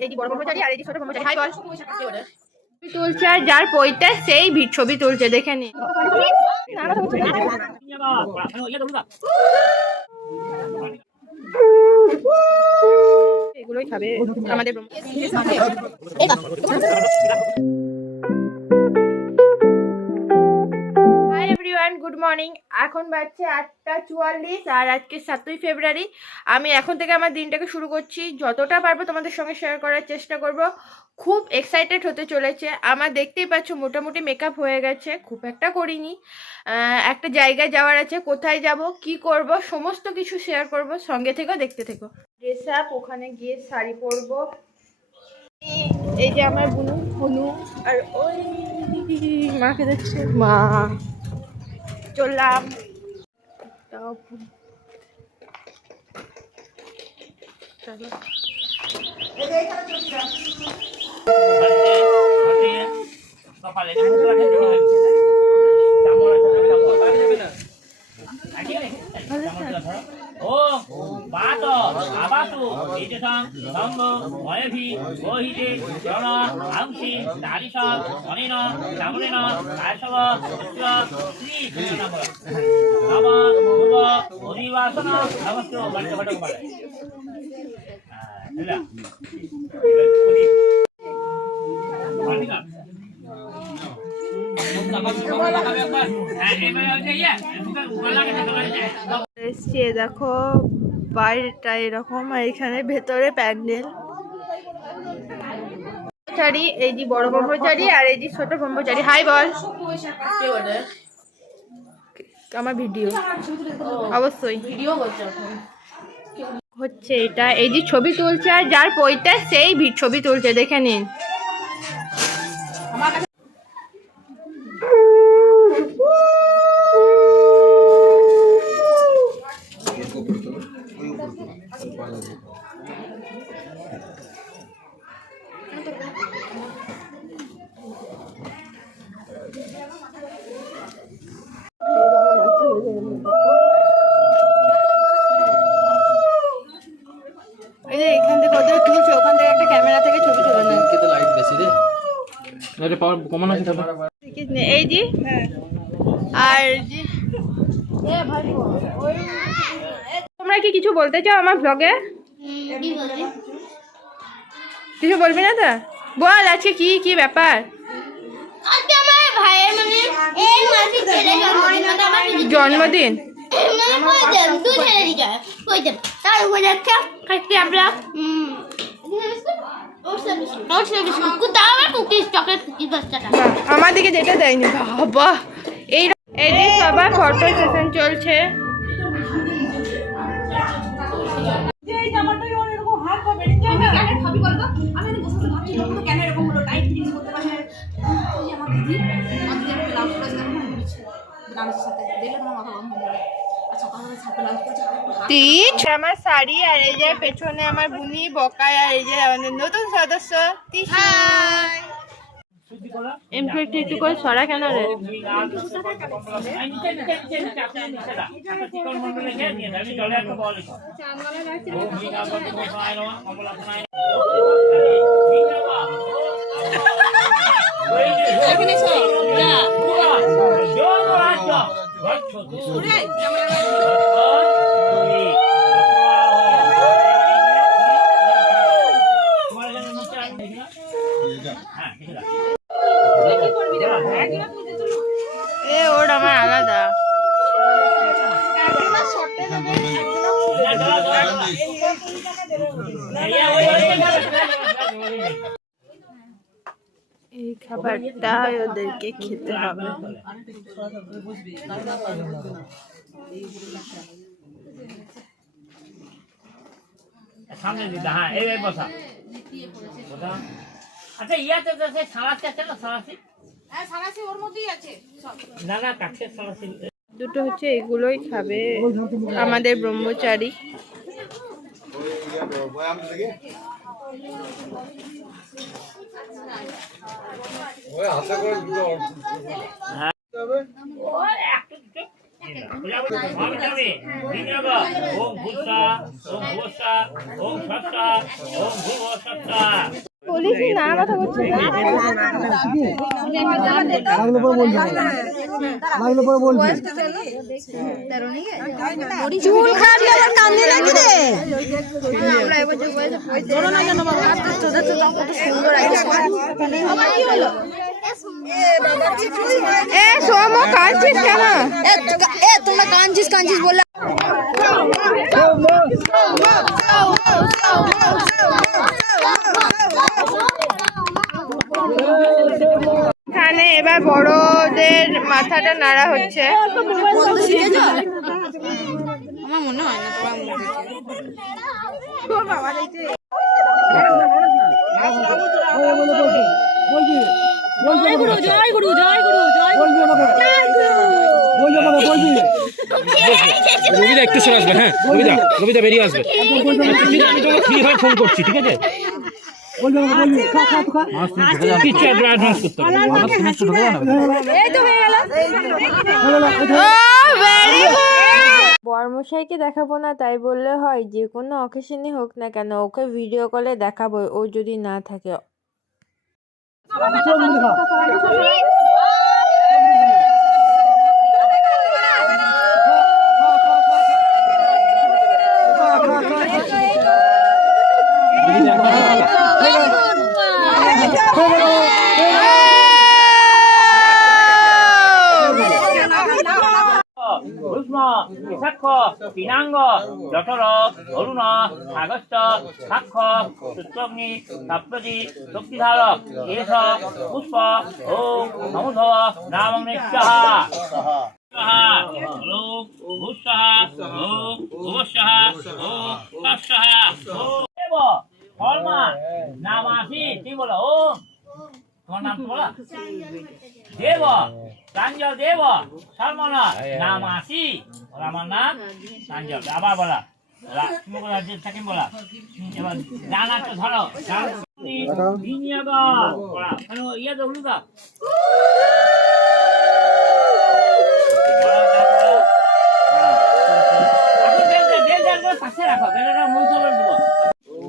এই বড় ব্রহ্মচারী আর এই ছোট ব্রহ্মচারী হাই বল। তুলছে আর যার পইতে সেই ভিড় ছবি তুলছে দেখে নি। এগুলোই খাবে আমাদের এভরিওয়ান গুড মর্নিং এখন বাজছে আটটা চুয়াল্লিশ আর আজকে সাতই ফেব্রুয়ারি। আমি এখন থেকে আমার দিনটাকে শুরু করছি। যতটা পারব তোমাদের সঙ্গে শেয়ার করার চেষ্টা করব। খুব এক্সাইটেড হতে চলেছে। আমার দেখতেই পাচ্ছ মোটামুটি মেকআপ হয়ে গেছে। খুব একটা করিনি। একটা জায়গায় যাওয়ার আছে, কোথায় যাব, কি করব, সমস্ত কিছু শেয়ার করব। সঙ্গে থেকেও দেখতে থেকো। ড্রেস আপ ওখানে গিয়ে শাড়ি পরবো। এই- যে আমার বুনু হনু আর ওই মাকে দেখছে। মা। চললাম ভুল। ओम पात आवातु तेजसं संग मयभि गोहिते शरण अंशी तारिष अनेन शामलेन काशव पुत्र श्री कृष्णम नम पूर्व अधिवासन नमस्ते भट भट भट ಇಲ್ಲ Kalau nak kami apa? Eh, kalau dia ya, bukan bukan lah kita kalau dia. এসছি দেখো বাইরেটা এরকম আর এখানে ভেতরে প্যান্ডেল। ব্রহ্মচারী এই যে বড় ব্রহ্মচারী আর এই যে ছোট ব্রহ্মচারী। হাই বল। আমার ভিডিও? অবশ্যই। হচ্ছে এটা এই যে ছবি তুলছে আর যার পইতে সেই ছবি তুলছে দেখে নিন। পাওয়ার কমানো আছে এই যে? আর তোমরা কি কিছু বলতে চাও আমার ব্লগে কিছু বলবি না তো? বল আজকে কি কি ব্যাপার? মানে জন্মদিন মানে আমার দিকে যেটা দেয়নি বাবা। এই এই যে সবার ফটো সেশন চলছে আমার শাড়ি আর এই যে পেছনে আমার বুনি বকায় আর এই যে আমাদের নতুন সদস্য তিশু। এমফ্লেটটা একটু করে সরা কেন রে? জলে একটা বল এ ওর আমার আলাদা এই খাবারটা ওদেরকে খেতে হবে। দুটো হচ্ছে এগুলোই খাবে আমাদের ব্রহ্মচারী। ওম ভূষা ওম ভূষা ওম সত্তা ওম ভূব সত্তা পুলিশ না মাথা করছে চুল খারাপ গেল কান্দি নাকি রে? এ সোম কাঁদছিস কেন? এ তোমরা কাঁদছিস কাঁদছিস বলে এখানে এবার বড়দের মাথাটা নাড়া হচ্ছে। আমার মনে হয় না রবিদা একটু সরে আসবে হ্যাঁ রবিদা রবিদা বেরিয়ে আসবে। আমি তোমাকে ফ্রি হয়ে ফোন করছি ঠিক আছে? অ্যাডভান্স করতে বর্মশাইকে দেখাবো না তাই বললে হয় যে কোনো অকেশনই হোক না কেন ওকে ভিডিও কলে দেখাবো ও যদি না থাকে। পিনাঙ্গ জঠর অরুণ আগস্ট সাক্ষ সূত্রগ্নি সপ্তজি শক্তিধারক এষ পুষ্প ওম নমধ নাম নামাসি তুই বলো ওম। তোমার নাম বলা দেব প্রাঞ্জল দেব সর্বন নামাসি বলা আমার নাম প্রাঞ্জল আবার বলা তুমি বলা এবার ডান হাতটা ধরো ইয়ে তো পাশে রাখো বেলাটা মন্ত্র বলে দেবো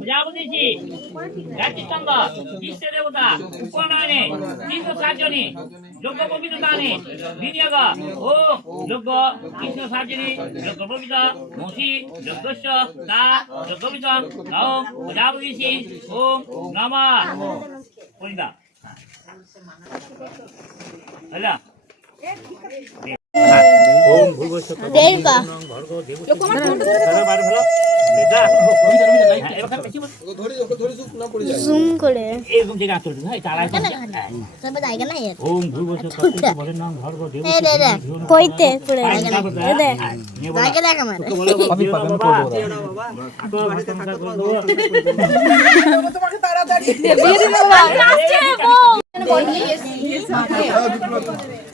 প্রজাপতিজি রাজচন্দ্র ইষ্ট দেবতা উপনয়নে তীর্থ সার্জনী যোগ্য পবিত্র দানে বিনিয়োগ ও যোগ্য কৃষ্ণ সার্জনী যোগ্য পবিত্র মসি যজ্ঞস্য তা যোগ্য পবিত্র ওম প্রজাপতিজি, ওম নম। পরিদা হ্যাঁ। জুম করে। এরকম জায়গা চলছে হ্যাঁ চালাই তবে জায়গা নাই ওম ভূর্ভুবস্সুঃ তৎসৎ বলের নাম ভর্গো এ দেবস্য দে। দে কইতে পড়ে জায়গা দে জায়গা দেখ আমার বলো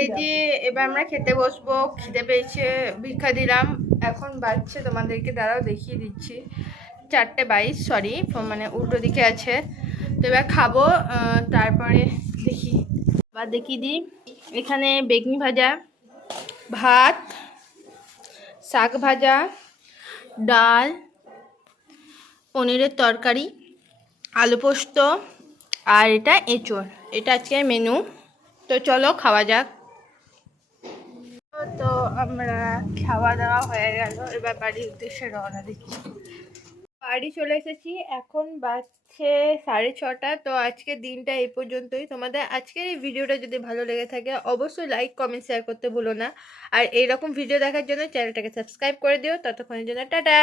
এই যে এবার আমরা খেতে বসবো খিদে পেয়েছে ভিক্ষা দিলাম। এখন বাজছে তোমাদেরকে দাঁড়াও দেখিয়ে দিচ্ছি। চারটে বাইশ সরি মানে উল্টো দিকে আছে। তো এবার খাব তারপরে দেখি। আবার দেখিয়ে দিই। এখানে বেগনি ভাজা ভাত শাক ভাজা ডাল পনিরের তরকারি আলু পোস্ত আর এটা এঁচোড়। এটা আজকের মেনু তো চলো খাওয়া যাক। তো আমরা খাওয়া দাওয়া হয়ে গেল, এবার বাড়ির উদ্দেশ্যে রওনা দিচ্ছি। বাড়ি চলে এসেছি, এখন বাজছে সাড়ে ছটা, তো আজকে দিনটা এই পর্যন্তই। তোমাদের আজকের এই ভিডিওটা যদি ভালো লেগে থাকে, অবশ্যই লাইক কমেন্ট শেয়ার করতে ভুলো না। আর এইরকম ভিডিও দেখার জন্য চ্যানেলটাকে সাবস্ক্রাইব করে দিও। ততক্ষণের জন্য টাটা!